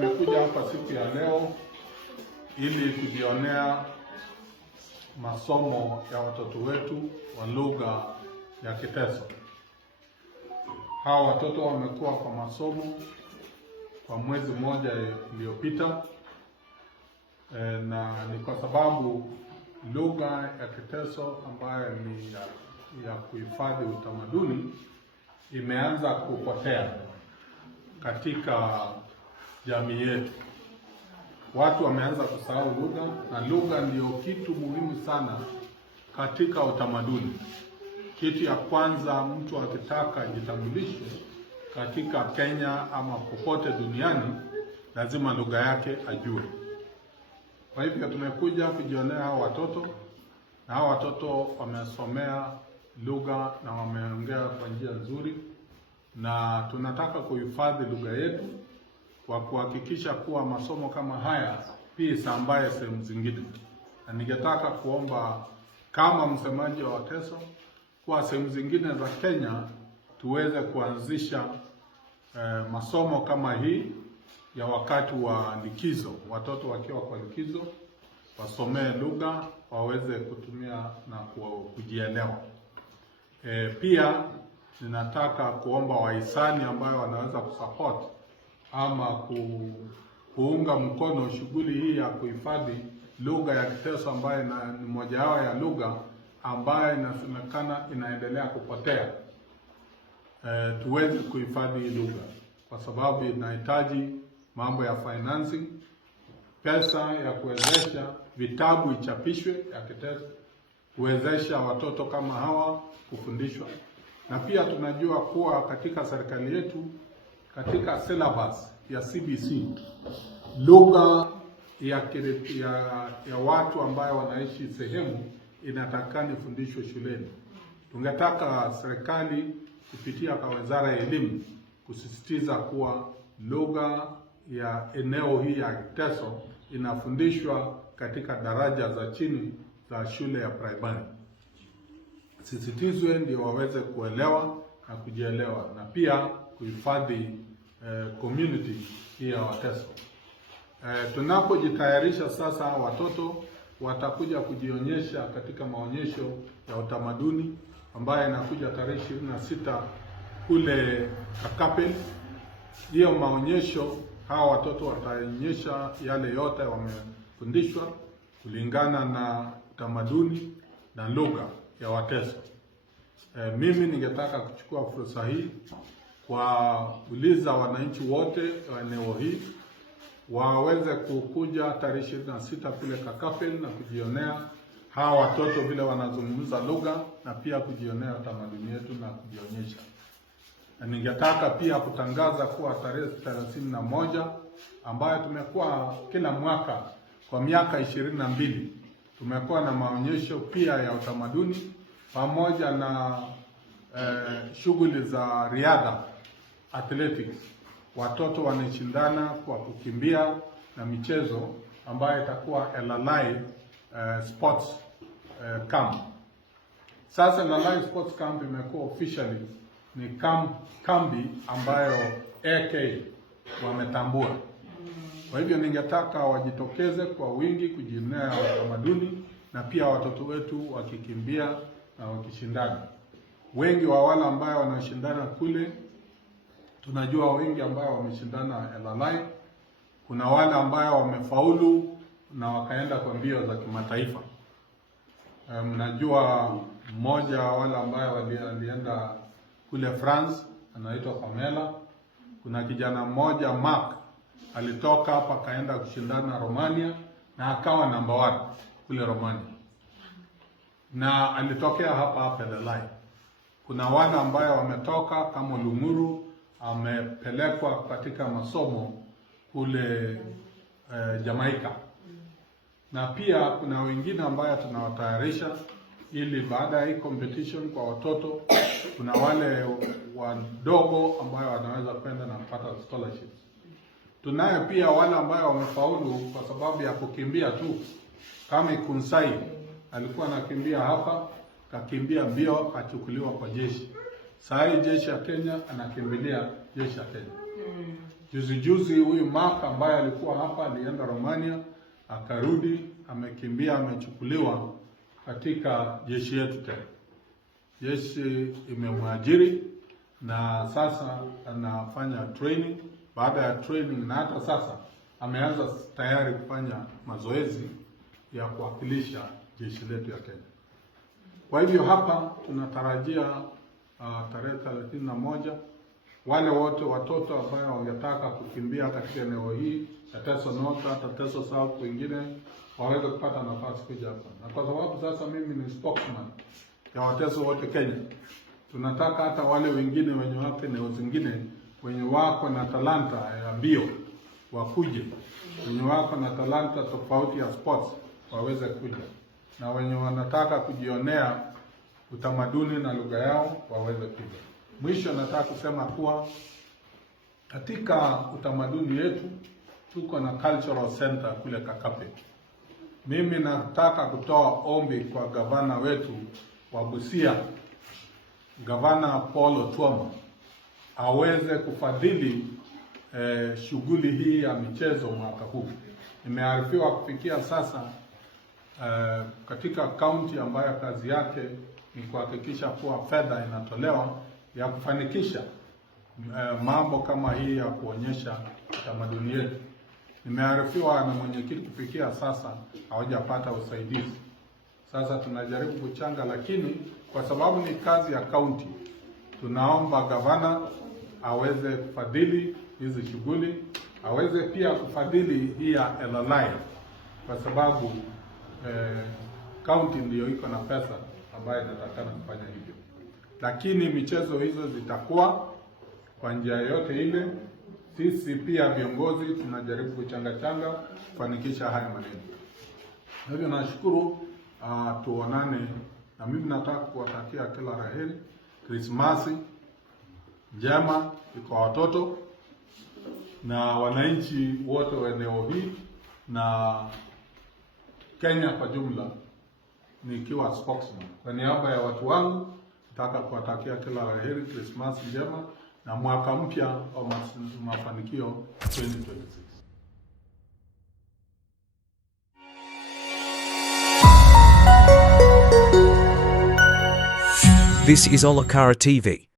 Tumekuja hapa siku ya leo ili kujionea masomo ya watoto wetu wa lugha ya Kiteso. Hawa watoto wamekuwa kwa masomo kwa mwezi mmoja iliyopita, na ni kwa sababu lugha ya Kiteso ambayo ni ya kuhifadhi utamaduni imeanza kupotea katika jamii yetu. Watu wameanza kusahau lugha, na lugha ndio kitu muhimu sana katika utamaduni. Kitu ya kwanza mtu akitaka ajitambulishe katika Kenya ama popote duniani, lazima lugha yake ajue. Kwa hivyo tumekuja kujionea hao watoto, na hao watoto wamesomea lugha na wameongea kwa njia nzuri, na tunataka kuhifadhi lugha yetu kwa kuhakikisha kuwa masomo kama haya pia isambae sehemu zingine. Na ningetaka kuomba kama msemaji wa Wateso kwa sehemu zingine za Kenya tuweze kuanzisha masomo kama hii ya wakati wa likizo. Watoto wakiwa kwa likizo wasomee lugha, waweze kutumia na kujielewa. Pia ninataka kuomba wahisani ambayo wanaweza kusupport ama kuunga mkono shughuli hii ya kuhifadhi lugha ya Kiteso ambayo ni moja wao ya lugha ambayo inasemekana inaendelea kupotea. Tuweze kuhifadhi lugha kwa sababu inahitaji mambo ya financing, pesa ya kuwezesha vitabu ichapishwe ya Kiteso, kuwezesha watoto kama hawa kufundishwa. Na pia tunajua kuwa katika serikali yetu, katika syllabus ya CBC, lugha ya watu ambayo wanaishi sehemu inatakana ifundishwe shuleni. Tungetaka serikali kupitia kwa Wizara ya Elimu kusisitiza kuwa lugha ya eneo hii ya Kiteso inafundishwa katika daraja za chini za shule ya primary. Sisitizwe ndio waweze kuelewa na kujielewa, na pia kuhifadhi community hii ya Wateso. Tunapojitayarisha sasa, watoto watakuja kujionyesha katika maonyesho ya utamaduni ambayo inakuja tarehe 26 kule Kakapel. Hiyo maonyesho hawa watoto wataonyesha yale yote wamefundishwa kulingana na utamaduni na lugha ya Wateso. Mimi ningetaka kuchukua fursa hii kuuliza wananchi wote wa eneo hii waweze kukuja tarehe 26 kule Kakapel na kujionea hawa watoto vile wanazungumza lugha, na pia kujionea utamaduni wetu na kujionyesha. Na ningetaka pia kutangaza kuwa tarehe 31 ambayo tumekuwa kila mwaka kwa miaka 22 tumekuwa na maonyesho pia ya utamaduni pamoja na shughuli za riadha, athletics. Watoto wanashindana kwa kukimbia na michezo ambayo itakuwa Elalai Sports Camp. Sasa Elalai Sports Camp imekuwa officially ni kambi ambayo AK wametambua. Kwa hivyo ningetaka wajitokeze kwa wingi kujionea utamaduni, na pia watoto wetu wakikimbia na wakishindana. Wengi wa wale ambao wanashindana kule, tunajua wengi ambao wameshindana Elalai. Kuna wale ambao wamefaulu na wakaenda kwa mbio za kimataifa. Mnajua mmoja wa wale ambao walienda kule France anaitwa Pamela. Kuna kijana mmoja Mark alitoka hapa kaenda kushindana Romania na akawa namba 1 kule Romania, na alitokea hapa Elalai. Kuna wale ambao wametoka kama Lumuru amepelekwa katika masomo kule Jamaica. Na pia kuna wengine ambao tunawatayarisha ili baada ya hii competition kwa watoto, kuna wale wadogo ambao wanaweza kwenda na kupata scholarships. Tunayo pia wale ambao wamefaulu kwa sababu ya kukimbia tu, kama Ikunsai alikuwa anakimbia hapa, kakimbia mbio, kachukuliwa kwa jeshi. Sasa jeshi ya Kenya anakimbilia jeshi ya Kenya. Juzi huyu Mark ambaye alikuwa hapa alienda Romania, akarudi, amekimbia, amechukuliwa katika jeshi yetu tena. Jeshi imemwajiri na sasa anafanya training. Baada ya training na hata sasa ameanza tayari kufanya mazoezi ya kuwakilisha jeshi letu ya Kenya. Kwa hivyo hapa tunatarajia tarehe 31 wale wote watoto ambao wangetaka kukimbia katika eneo hii ya Teso North, hata Teso South, wengine waweze kupata nafasi kuja hapa. Na kwa sababu sasa mimi ni spokesman ya Wateso wote Kenya, tunataka hata wale wengine wenye wako eneo zingine wenye wako na talanta ya mbio wakuje, wenye wako na talanta tofauti ya sports waweze kuja, na wenye wanataka kujionea utamaduni na lugha yao waweze kuja. Mwisho nataka kusema kuwa katika utamaduni yetu tuko na cultural center kule Kakape. Mimi nataka kutoa ombi kwa gavana wetu wa Busia, Gavana Paul Otuoma, aweze kufadhili shughuli hii ya michezo mwaka huu. Nimearifiwa kufikia sasa katika kaunti ambayo kazi yake ni kuhakikisha kuwa fedha inatolewa ya kufanikisha mambo kama hii ya kuonyesha tamaduni yetu. Nimearifiwa na mwenyekiti kufikia sasa hawajapata usaidizi. Sasa tunajaribu kuchanga, lakini kwa sababu ni kazi ya kaunti, tunaomba gavana aweze kufadhili hizi shughuli, aweze pia kufadhili hii ya LLI kwa sababu kaunti ndio iko na pesa ambayo inatakana kufanya hivyo. Lakini michezo hizo zitakuwa kwa njia yote ile. Sisi pia viongozi tunajaribu kuchanga kufanikisha haya maneno. Hivyo nashukuru, tuonane, na mimi nataka kuwatakia kila laheri, Krismasi njema kwa watoto na wananchi wote wa eneo hii na Kenya kwa jumla. Nikiwa spokesman kwa niaba ya watu wangu, nataka kuwatakia kila laheri, Krismasi njema na mwaka mpya wa mafanikio 2026. This is Olakara TV.